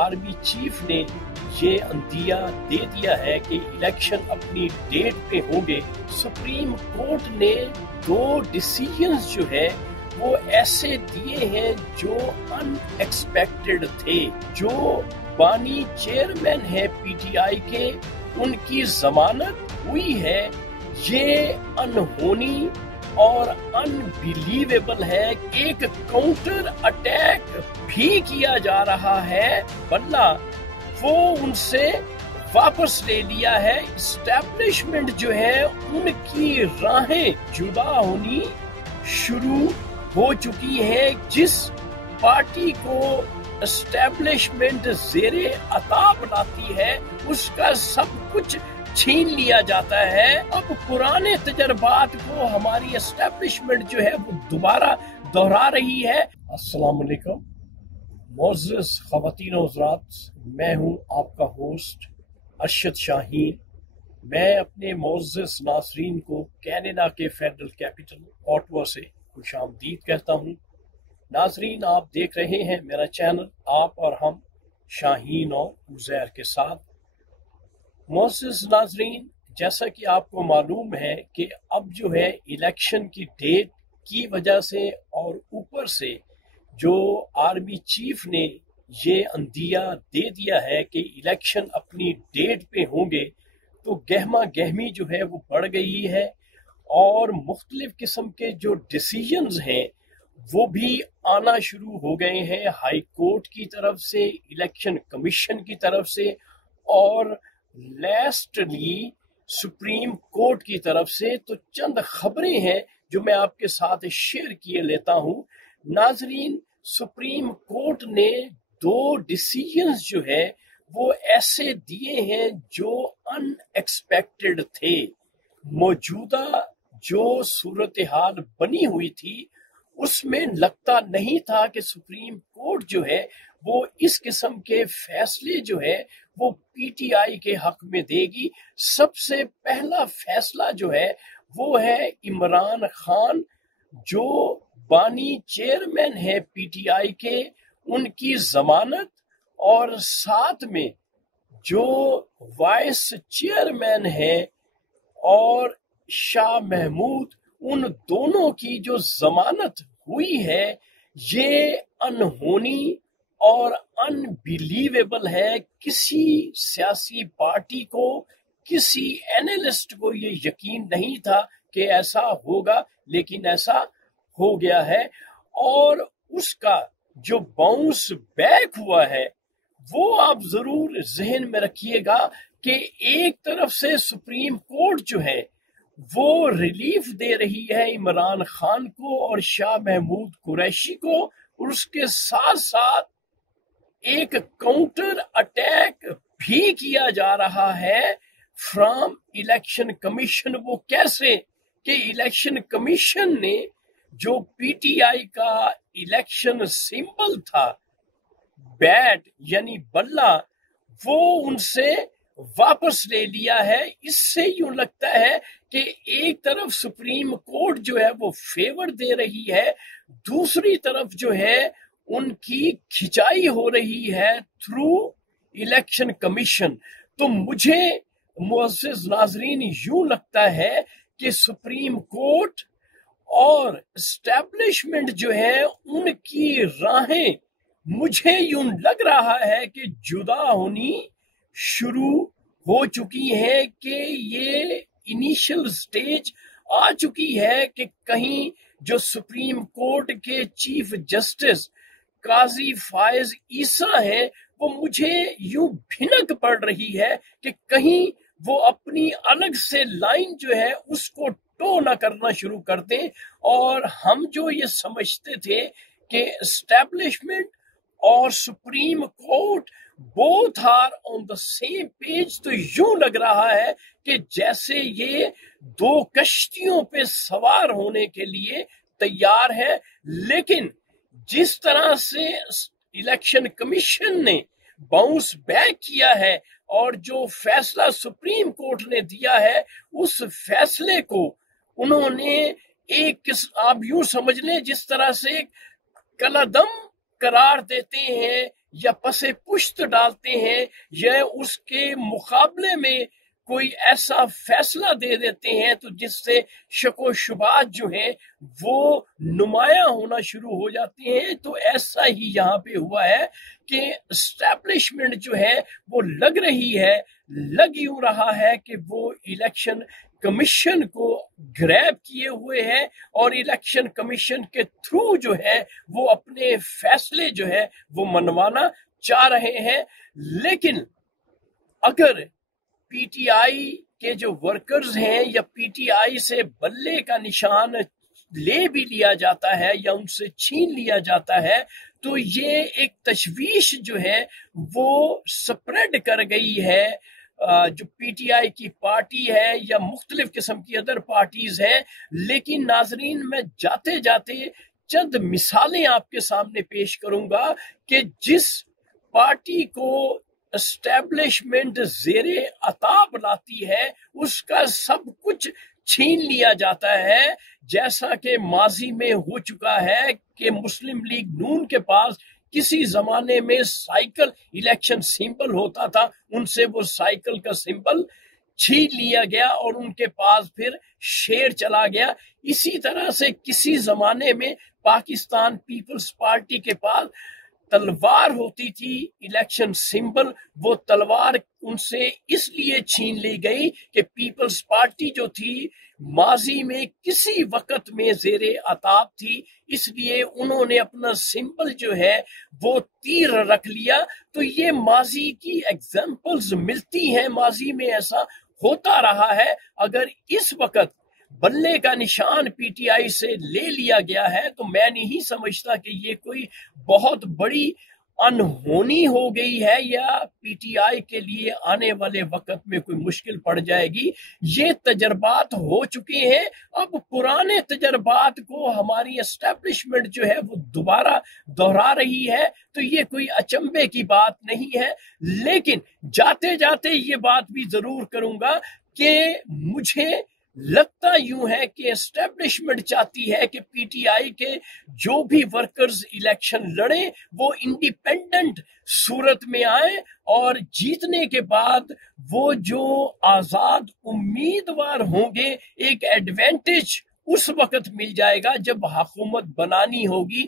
Army chief نے یہ اندیا دے دیا ہے کہ الیکشن اپنی ڈیٹ پہ ہوں گے۔ سپریم کورٹ نے 2 ڈیسیژنز جو ہے وہ ایسے دیے ہیں جو ان ایکسپیکٹڈ تھے۔ جو بانی چیئرمین ہے پی ٹی آئی کے، ان کی ضمانت ہوئی ہے، یہ انہونی اور انبیلیویبل ہے۔ ایک کاؤنٹر اٹیک بھی کیا جا رہا ہے، بلّہ وہ ان سے واپس لے لیا ہے۔ اسٹیبلشمنٹ جو ہے ان کی راہیں جدا ہونی شروع ہو چکی ہے۔ جس پارٹی کو اسٹیبلشمنٹ زیر عطا بناتی ہے اس کا سب کچھ چھین لیا جاتا ہے۔ اب پرانے تجربات کو ہماری اسٹیبلشمنٹ جو ہے وہ دوبارہ دہرا رہی ہے۔ السلام علیکم معزز خواتین و حضرات، میں ہوں آپ کا ہوسٹ ارشد شاہین۔ میں اپنے معزز ناظرین کو کینیڈا کے فیڈرل کیپٹل اوٹوا سے خوش آمدید کہتا ہوں۔ ناظرین، آپ دیکھ رہے ہیں میرا چینل آپ اور ہم، شاہین اور عزیر کے ساتھ۔ معزز ناظرین، جیسا کہ آپ کو معلوم ہے کہ اب جو ہے الیکشن کی ڈیٹ کی وجہ سے اور اوپر سے جو آرمی چیف نے یہ اندیا دے دیا ہے کہ الیکشن اپنی ڈیٹ پہ ہوں گے، تو گہما گہمی جو ہے وہ بڑھ گئی ہے، اور مختلف قسم کے جو ڈیسیژنز ہیں وہ بھی آنا شروع ہو گئے ہیں ہائی کورٹ کی طرف سے، الیکشن کمیشن کی طرف سے، اور لیسٹلی سپریم کورٹ کی طرف سے۔ تو چند خبریں ہیں جو میں آپ کے ساتھ شیئر کیے لیتا ہوں۔ ناظرین، سپریم کورٹ نے 2 ڈیسیژنز جو ہے وہ ایسے دیے ہیں جو ان ایکسپیکٹڈ تھے۔ موجودہ جو صورتحال بنی ہوئی تھی اس میں لگتا نہیں تھا کہ سپریم کورٹ جو ہے وہ اس قسم کے فیصلے جو ہے وہ پی ٹی آئی کے حق میں دے گی۔ سب سے پہلا فیصلہ جو ہے وہ ہے عمران خان جو بانی چیئرمین ہے پی ٹی آئی کے، ان کی ضمانت، اور ساتھ میں جو وائس چیئرمین ہے اور شاہ محمود، ان دونوں کی جو ضمانت ہوئی ہے یہ انہونی اور انبیلیویبل ہے۔ کسی سیاسی پارٹی کو، کسی اینالسٹ کو یہ یقین نہیں تھا کہ ایسا ہوگا، لیکن ایسا ہو گیا ہے۔ اور اس کا جو باؤنس بیک ہوا ہے وہ آپ ضرور ذہن میں رکھیے گا کہ ایک طرف سے سپریم کورٹ جو ہے وہ ریلیف دے رہی ہے عمران خان کو اور شاہ محمود قریشی کو، اور اس کے ساتھ ساتھ ایک کاؤنٹر اٹیک بھی کیا جا رہا ہے فرام الیکشن کمیشن۔ وہ کیسے کہ الیکشن کمیشن نے جو پی ٹی آئی کا الیکشن سمبل تھا، بیٹ یعنی بلہ، وہ ان سے واپس لے لیا ہے۔ اس سے یوں لگتا ہے کہ ایک طرف سپریم کورٹ جو ہے وہ فیور دے رہی ہے، دوسری طرف جو ہے ان کی کھچائی ہو رہی ہے تھرو الیکشن کمیشن۔ تو مجھے معزز ناظرین یوں لگتا ہے کہ سپریم کورٹ اور اسٹیبلشمنٹ جو ہے ان کی راہیں مجھے یوں لگ رہا ہے کہ جدا ہونی شروع ہو چکی ہے، کہ یہ انیشل سٹیج آ چکی ہے کہ کہیں جو سپریم کورٹ کے چیف جسٹس قاضی فائز عیسیٰ ہے وہ مجھے یوں بھنک پڑ رہی ہے کہ کہیں وہ اپنی الگ سے لائن جو ہے اس کو ٹو نہ کرنا شروع کر دیں، اور ہم جو یہ سمجھتے تھے کہ اسٹیبلشمنٹ اور supreme court both are on the same page. تو یوں لگ رہا ہے کہ جیسے یہ دو کشتیوں پہ سوار ہونے کے لیے تیار ہے، لیکن جس طرح سے الیکشن کمیشن نے باؤنس بیک کیا ہے اور جو فیصلہ سپریم کورٹ نے دیا ہے اس فیصلے کو انہوں نے ایک آپ یوں سمجھ لیں جس طرح سے کلعدم قرار دیتے ہیں یا پس پشت ڈالتے ہیں یا اس کے مقابلے میں کوئی ایسا فیصلہ دے دیتے ہیں تو جس سے شک و شبہات جو ہیں وہ نمایاں ہونا شروع ہو جاتے ہیں. تو ایسا ہی یہاں پہ ہوا ہے کہ اسٹیبلشمنٹ جو ہے وہ لگ یوں رہا ہے کہ وہ الیکشن کمیشن کو گریب کیے ہوئے ہیں اور الیکشن کمیشن کے تھرو جو ہے وہ اپنے فیصلے جو ہے وہ منوانا چاہ رہے ہیں. لیکن اگر پی ٹی آئی کے جو ورکرز ہیں یا پی ٹی آئی سے بلے کا نشان لے بھی لیا جاتا ہے یا ان سے چھین لیا جاتا ہے تو یہ ایک تشویش جو ہے وہ سپریڈ کر گئی ہے جو پی ٹی آئی کی پارٹی ہے یا مختلف قسم کی ادر پارٹیز ہیں. لیکن ناظرین میں جاتے جاتے چند مثالیں آپ کے سامنے پیش کروں گا کہ جس پارٹی کو اسٹیبلشمنٹ زیر عتاب لاتی ہے اس کا سب کچھ چھین لیا جاتا ہے، جیسا کہ ماضی میں ہو چکا ہے کہ مسلم لیگ نون کے پاس کسی زمانے میں سائیکل الیکشن سمبل ہوتا تھا، ان سے وہ سائیکل کا سمبل چھین لیا گیا اور ان کے پاس پھر شیر چلا گیا. اسی طرح سے کسی زمانے میں پاکستان پیپلز پارٹی کے پاس تلوار ہوتی تھی الیکشن سمبل، وہ تلوار ان سے اس لیے چھین لی گئی کہ پیپلز پارٹی جو تھی ماضی میں کسی وقت میں زیر عتاب تھی، اس لیے انہوں نے اپنا سمبل جو ہے وہ تیر رکھ لیا. تو یہ ماضی کی ایگزامپلز ملتی ہیں، ماضی میں ایسا ہوتا رہا ہے. اگر اس وقت بلے کا نشان پی ٹی آئی سے لے لیا گیا ہے تو میں نہیں سمجھتا کہ یہ کوئی بہت بڑی انہونی ہو گئی ہے یا پی ٹی آئی کے لیے آنے والے وقت میں کوئی مشکل پڑ جائے گی. یہ تجربات ہو چکے ہیں، اب پرانے تجربات کو ہماری اسٹیبلشمنٹ جو ہے وہ دوبارہ دہرا رہی ہے، تو یہ کوئی اچنبے کی بات نہیں ہے. لیکن جاتے جاتے یہ بات بھی ضرور کروں گا کہ مجھے لگتا یوں ہے کہ اسٹیبلشمنٹ چاہتی ہے کہ پی ٹی آئی کے جو بھی ورکرز الیکشن لڑیں وہ انڈیپینڈنٹ صورت میں آئیں اور جیتنے کے بعد وہ جو آزاد امیدوار ہوں گے ایک ایڈوانٹیج اس وقت مل جائے گا جب حکومت بنانی ہوگی